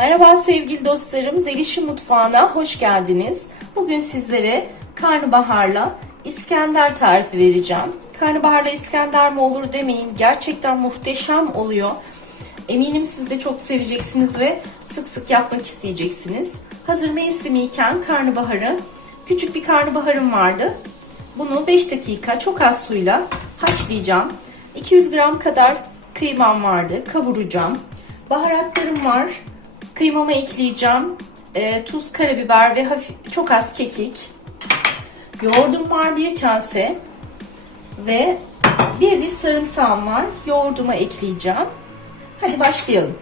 Merhaba sevgili dostlarım, Zelişi Mutfağı'na hoş geldiniz. Bugün sizlere karnabaharla İskender tarifi vereceğim. Karnabaharla İskender mi olur demeyin, gerçekten muhteşem oluyor. Eminim siz de çok seveceksiniz ve sık sık yapmak isteyeceksiniz. Hazır mevsimiyken karnabaharı, küçük bir karnabaharım vardı. Bunu 5 dakika çok az suyla haşlayacağım. 200 gram kadar kıymam vardı, kavuracağım. Baharatlarım var. Kıymama ekleyeceğim. E, tuz, karabiber ve hafif çok az kekik. Yoğurdum var bir kase. Ve bir diş sarımsağım var. Yoğurduma ekleyeceğim. Hadi başlayalım.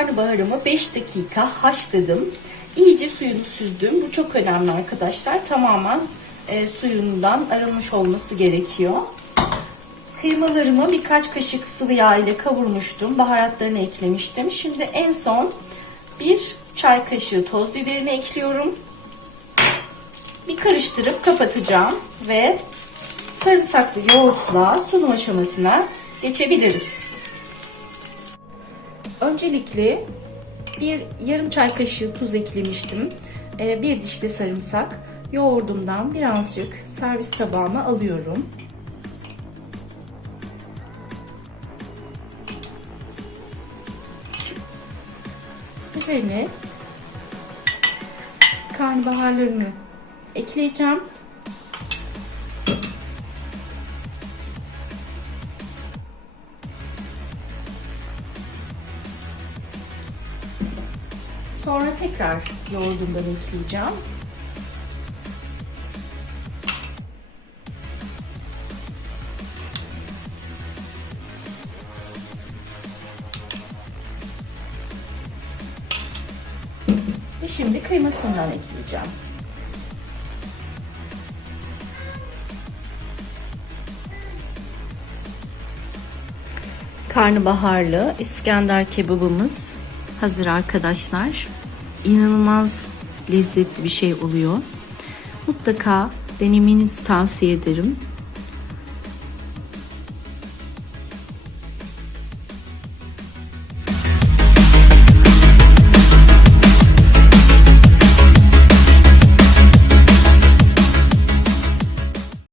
Karnabaharımı 5 dakika haşladım. İyice suyunu süzdüm. Bu çok önemli arkadaşlar. Tamamen e, suyundan arınmış olması gerekiyor. Kıymalarımı birkaç kaşık sıvı yağ ile kavurmuştum. Baharatlarını eklemiştim. Şimdi en son bir çay kaşığı toz biberini ekliyorum. Bir karıştırıp kapatacağım ve sarımsaklı yoğurtla sunum aşamasına geçebiliriz. Öncelikle bir yarım çay kaşığı tuz eklemiştim. Ee, bir dişli sarımsak. Yoğurdumdan birazcık servis tabağıma alıyorum. Üzerine karnabaharlarımı ekleyeceğim. Sonra tekrar yoğurdumdan ekleyeceğim. Ve şimdi kıymasından ekleyeceğim. Karnabaharlı İskender kebabımız hazır arkadaşlar. İnanılmaz lezzetli bir şey oluyor. Mutlaka denemenizi tavsiye ederim.